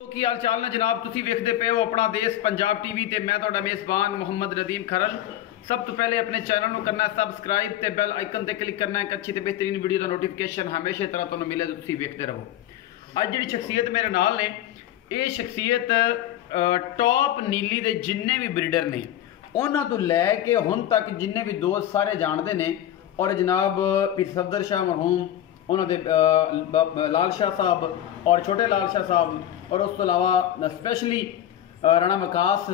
ਕੀ ਹਾਲ ਚਾਲ ਨੇ ਜਨਾਬ। ਤੁਸੀਂ ਵੇਖਦੇ ਪਏ ਹੋ ਆਪਣਾ ਦੇਸ਼ ਪੰਜਾਬ ਟੀਵੀ ਤੇ ਮੈਂ ਤੁਹਾਡਾ ਮੇਜ਼ਬਾਨ ਮੁਹੰਮਦ ਨਦੀਮ ਖਰਲ। ਸਭ ਤੋਂ ਪਹਿਲੇ ਆਪਣੇ ਚੈਨਲ ਨੂੰ ਕਰਨਾ ਸਬਸਕ੍ਰਾਈਬ ਤੇ ਬੈਲ ਆਈਕਨ ਤੇ ਕਲਿੱਕ ਕਰਨਾ ਹੈ। ਅੱਛੀ ਤੇ ਬਿਹਤਰੀਨ ਵੀਡੀਓ ਦਾ ਨੋਟੀਫਿਕੇਸ਼ਨ ਹਮੇਸ਼ਾ ਤਰ੍ਹਾਂ ਤੁਹਾਨੂੰ ਮਿਲੇ, ਤੁਸੀਂ ਵੇਖਦੇ ਰਹੋ। ਅੱਜ ਜਿਹੜੀ ਸ਼ਖਸੀਅਤ ਮੇਰੇ ਨਾਲ ਨੇ, ਇਹ ਸ਼ਖਸੀਅਤ ਟੌਪ ਨੀਲੀ ਦੇ ਜਿੰਨੇ ਵੀ ਬਰੀਡਰ ਨੇ ਉਹਨਾਂ ਤੋਂ ਲੈ ਕੇ ਹੁਣ ਤੱਕ ਜਿੰਨੇ ਵੀ ਦੋਸਤ ਸਾਰੇ ਜਾਣਦੇ ਨੇ। ਔਰ ਜਨਾਬ ਪੀਰ ਸਫਦਰ शाह मरहूम, उन्होंने लाल शाह साहब और छोटे लाल शाह साहब और उस तो अलावा स्पैशली राणा विकास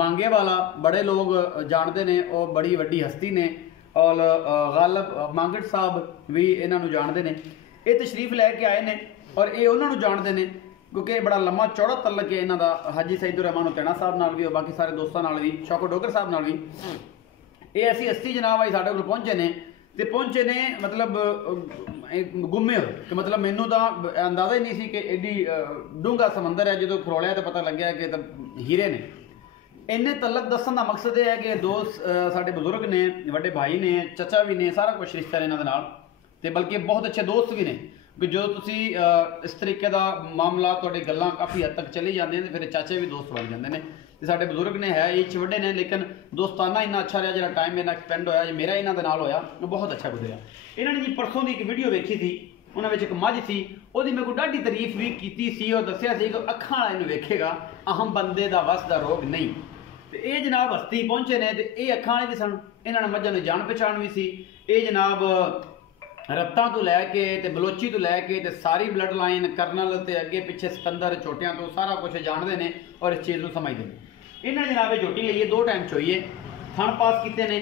मांगे वाला बड़े लोग जानते हैं, और बड़ी वड्डी हस्ती ने। और गालिब मांगट साहब भी इन्हों जानते हैं। ये तशरीफ लैके आए हैं और ये उन्होंने जानते हैं क्योंकि बड़ा लम्मा चौड़ा तलक है इन्हों का हाजी सईदुर रहमान उतैना साहब नाल भी और बाकी सारे दोस्तों नाल भी, शौकत डोगर साहब नाल भी। ये ऐसी हस्ती जनाब आज साढ़े को पहुँचे ने ते पहुँचे ने मतलब गुमे हो कि मतलब मैनू तो अंदाजा ही नहीं सी कि एडी डूंगा समंदर है। जो फरोलिया तो पता लग्या कि हीरे ने। इन्ने तलक दसन का मकसद यह है कि दोस्त साढ़े बजुर्ग ने, बड़े भाई ने, चचा भी ने, सारा कुछ रिश्ता ने इन्होंने नाल ते बल्कि बहुत अच्छे दोस्त भी ने कि जो तुसी इस तरीके का मामला तुहाडे गल्लां काफ़ी हद तक चली जाते हैं तो फिर चाचे भी दोस्त बन जाते हैं। तो साढ़े बजुर्ग ने है एज वड्डे ने, लेकिन दोस्ताना इन्ना अच्छा रहा, जो टाइम इन्ना स्पेंड होया जो मेरा इन्हों के नाल होया बहुत अच्छा गुजरिया। इन्होंने जी परसों की एक वीडियो वेखी थी, उन्होंने एक मझ सी, वो मेरे को डाढ़ी तारीफ भी की सी और दसिया सी कि अखां वाले वेखेगा अहम बंदे का वस का रोग नहीं। तो ये जनाब हस्ती पहुंचे ने, तो ये अखां वाले भी सन, इन्होंने मझां की जान पहचान भी सी। ये जनाब रत्तां तो लैके ते बलोची तो लैके ते सारी ब्लड लाइन करनल ते अगे पिछे सिकंदर चोटियां तो सारा कुछ जानते हैं और इस चीज़ को समझते हैं। इन्होंने जनाब झोटी ली है, 2 टाइम चोईए थण पास किए ने।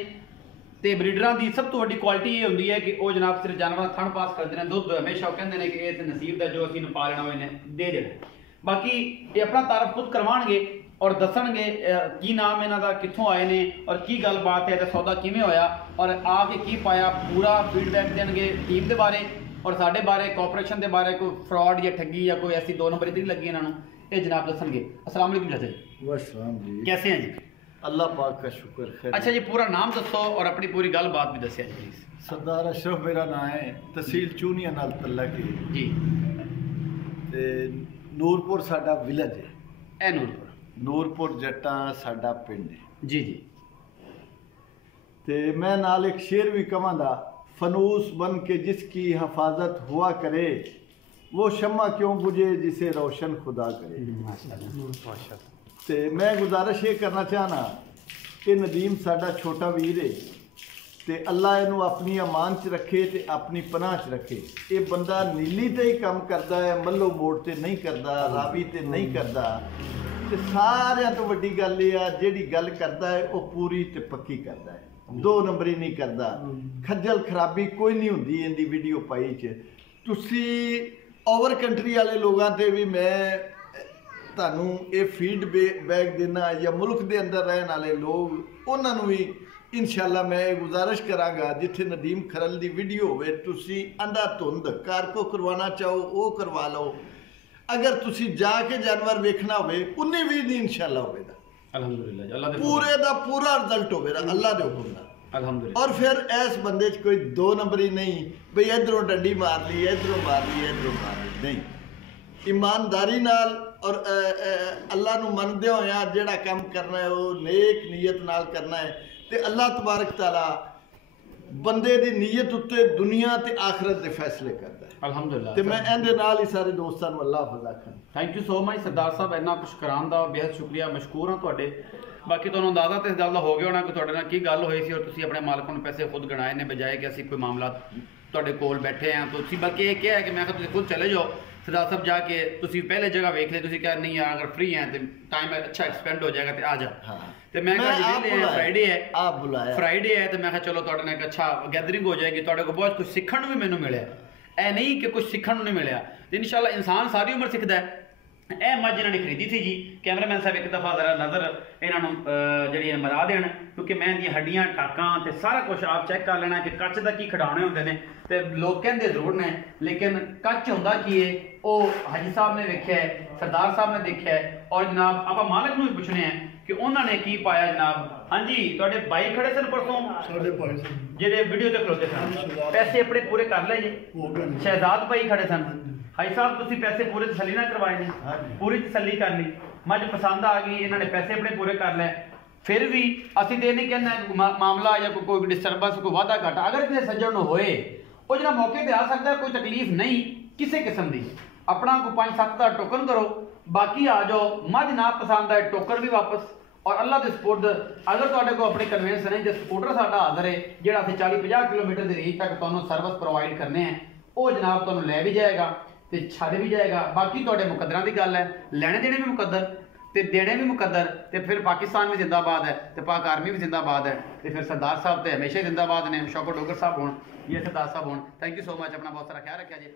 तो ब्रीडर की सब तो वड्डी क्वालिटी ये होंगी है कि वह जनाब सिर्फ जानवर थण पास करते हैं। दुध हमेशा कहते हैं कि ये नसीब का जो असीं पा लेना इन्हें दे देना। बाकी ये अपना तारफ खुद करवाएंगे और दसणगे की नाम इन्हों का, कितों आए ने और की गलबात है, तो सौदा किमें होया और आके की पाया, पूरा फीडबैक देंगे टीम के बारे और साढ़े बारे, कॉपरेशन के बारे। कोई फ्रॉड या ठगी या कोई ऐसी 2 नंबरी तो नहीं लगी इन्होंने, ये जनाब दसणगे। अस्सलाम वालेकुम चाचा जी। वालेकुम जी। कैसे हैं जी? अल्लाह पाक का शुक्र है। अच्छा जी, पूरा नाम दसो और अपनी पूरी गल बात भी दसिया जी प्लीज। सरदार अशरफ मेरा नाम है, तहसील चूनिया नाल तलक है जी। ते नूरपुर साडा विलेज है। ए नूरपुर जट्टा साडा पिंड है जी जी। ते मैं नाल एक शेर भी कवांगा, फनूस बन के जिसकी हिफाजत हुआ करे वो शम्मा क्यों बुझे जिसे रोशन खुदा करे। ते मैं गुजारिश ये करना चाहना कि नदीम साडा छोटा वीर है, ते अल्लाह इनू अपनी अमान च रखे ते अपनी पनाह च रखे। ये बंदा नीली ते ही काम करता है, मल्लो मोड़ ते नहीं करता, रावी ते नहीं करता। ते सारिਆਂ तो वड्डी गल ये आ जिहड़ी गल करता है वो पूरी ते पक्की करता है, 2 नंबरी नहीं करता। खज्जल खराबी कोई नहीं हुंदी इहदी वीडियो पाई च। तुसी ओवर कंट्री वाले लोगों ते भी मैं तुहानू ये फीडबैक देना, या मुल्क के अंदर रहने वाले लोग उन्होंने भी इंशाल्लाह मैं गुजारिश करांगा जिथे नदीम खरल की वीडियो होवे तुसी अंधा धुंध कार को करवाना चाहो वो करवा लो। अगर तुसी जाके जानवर वेखना होवे उन्हें भी नहीं इंशाल्लाह होवेगा। अल्हम्दुलिल्लाह अल्लाह दे पूरे दा पूरा रिजल्ट होवेगा अल्लाह दे हुक्म दा। अल्हम्दुलिल्लाह। और फिर इस बंदे च कोई 2 नंबरी नहीं भाई इधरों डंडी मार ली, इधरों मार ली, इधरों मार ली, नहीं। ईमानदारी नाल और अल्लाह नू मनदे होया जेड़ा काम करना है वो नेक नीयत नाल करना है, ते अल्लाह तबारक तआला बंदे दी नीयत उत्ते दुनिया ते आखिरत दे फैसले करदा है। अल्हम्दुलिल्लाह। ते मैं इहदे नाल ही सारे दोस्तां नू अल्लाह हाफिज़ आखां। थैंक यू सो मच सरदार साहब, इन्ना कुछ कराने का बेहद शुक्रिया, मशकूर हाँ तुहाडे। बाकी तुहानूं अंदाज़ा तो इस गल का हो गया होना कि तुहाडे नाल की गल होई सी और तुसीं अपने मालक नूं पैसे खुद गिणाए ने, बजाए कि असीं कोई मामला तुहाडे कोल बैठे हैं। तो तुसीं बल्कि ये क्या है कि मैं तुसीं खुद चले जाओ सरदार साहब, जाके तुसीं पहले जगह वेख ले, तुसीं कहा नहीं यार अगर फ्री हैं तो टाइम अच्छा एक्सपेंड हो जाएगा तो आ जा। हाँ। तो मैं फ्राइडे है, आप बुलाया फ्राइडे है, तो मैं चलो तुहाडे नाल एक अच्छा गैदरिंग हो जाएगी, तुहाडे को बहुत कुछ सीखण नूं भी मैनूं मिलिया। ऐ नहीं कि कुछ सीखण नहीं मिले। तो इंशाल्लाह इंसान सारी उम्र सीखता है। यह मझ इन्होंने खरीदी थी जी। कैमरामैन साहब एक दफ़ा जरा नज़र इन्हों जी मरा देन, क्योंकि मैं दी हड्डियां टाकां तो सारा कुछ आप चैक कर लेना कि कच का की खिडौने होंगे ने। तो लोग कहते जरूर ने, लेकिन कच होंदा की है वो हाजी साहब ने वेख्या है, सरदार साहब ने देखा है, और जनाब आप मालक नूं भी पुछने हैं कि उन्होंने की पाया। जनाब हाँ जी, तुहाडे भाई खड़े सन परसों जेडे वीडियो ते खलोते सन, पैसे अपने पूरे कर ले जी। शहजाद भाई खड़े सन, ਹਾਈ ਸਾਹਿਬ ਤੁਸੀਂ ਪੈਸੇ ਪੂਰੇ ਤਸੱਲੀ ਨਾਲ ਕਰਵਾਏ ਨੇ, ਹਾਂਜੀ। ਪੂਰੀ ਤਸੱਲੀ ਕਰ ਲਈ, ਮੱਝ ਪਸੰਦ ਆ ਗਈ, ਇਹਨਾਂ ਨੇ ਪੈਸੇ ਆਪਣੇ ਪੂਰੇ ਕਰ ਲਏ, ਫਿਰ ਵੀ ਅਸੀਂ ਤੇ ਇਹ ਨਹੀਂ ਕਹਿੰਦਾ ਮਾਮਲਾ ਜਾਂ ਕੋਈ ਡਿਸਟਰਬੈਂਸ, ਕੋਈ ਵਾਧਾ ਘਾਟਾ ਅਗਰ ਕਿਸੇ ਸੱਜਣ ਨੂੰ ਹੋਏ, ਉਹ ਜਿਹੜਾ ਮੌਕੇ ਤੇ ਆ ਸਕਦਾ, ਕੋਈ ਤਕਲੀਫ ਨਹੀਂ ਕਿਸੇ ਕਿਸਮ ਦੀ, ਆਪਣਾ ਕੋਈ 5-7 ਦਾ ਟੋਕਨ ਕਰੋ, ਬਾਕੀ ਆ ਜਾਓ, ਮੱਝ ਨਾ ਪਸੰਦ ਆਏ ਟੋਕਨ ਵੀ ਵਾਪਸ। ਔਰ ਅੱਲਾ ਦੇ ਸਪੋਰਟ ਅਗਰ ਤੁਹਾਡੇ ਕੋਲ ਆਪਣੀ ਕਨਵੈਂਸ ਨਹੀਂ ਤੇ ਸਕੂਟਰ ਸਾਡਾ ਹਾਜ਼ਰ ਹੈ, ਜਿਹੜਾ ਅਸੀਂ 40-50 ਕਿਲੋਮੀਟਰ ਦੀ ਰੇਂਜ ਤੱਕ ਤੁਹਾਨੂੰ ਸਰਵਿਸ ਪ੍ਰੋਵਾਈਡ ਕਰਨੇ ਹੈ, ਉਹ ਜਨਾਬ ਤੁਹਾਨੂੰ ਲੈ ਵੀ ਜਾਏਗਾ ਤੇ ਛੱਡ ਵੀ ਜਾਏਗਾ। ਬਾਕੀ ਤੁਹਾਡੇ ਮੁਕੱਦਰਾਂ ਦੀ ਗੱਲ ਹੈ, ਲੈਣੇ ਦੇਣੇ ਵੀ ਮੁਕੱਦਰ ਤੇ ਦੇਣੇ ਵੀ ਮੁਕੱਦਰ, ਤੇ ਫਿਰ ਪਾਕਿਸਤਾਨ ਵੀ ਜ਼ਿੰਦਾਬਾਦ ਹੈ ਤੇ ਪਾਕ ਆਰਮੀ ਵੀ ਜ਼ਿੰਦਾਬਾਦ ਹੈ, ਤੇ ਫਿਰ ਸਰਦਾਰ ਸਾਹਿਬ ਤੇ ਹਮੇਸ਼ਾ ਜ਼ਿੰਦਾਬਾਦ ਨੇ, ਸ਼ੌਕਤ ਡੋਗਰ ਸਾਹਿਬ ਹੋਣ ਜਾਂ ਸਰਦਾਰ ਸਾਹਿਬ ਹੋਣ। ਥੈਂਕ ਯੂ ਸੋ ਮਚ, ਆਪਣਾ ਬਹੁਤ ਸਾਰਾ ਖਿਆਲ ਰੱਖਿਆ ਜੀ।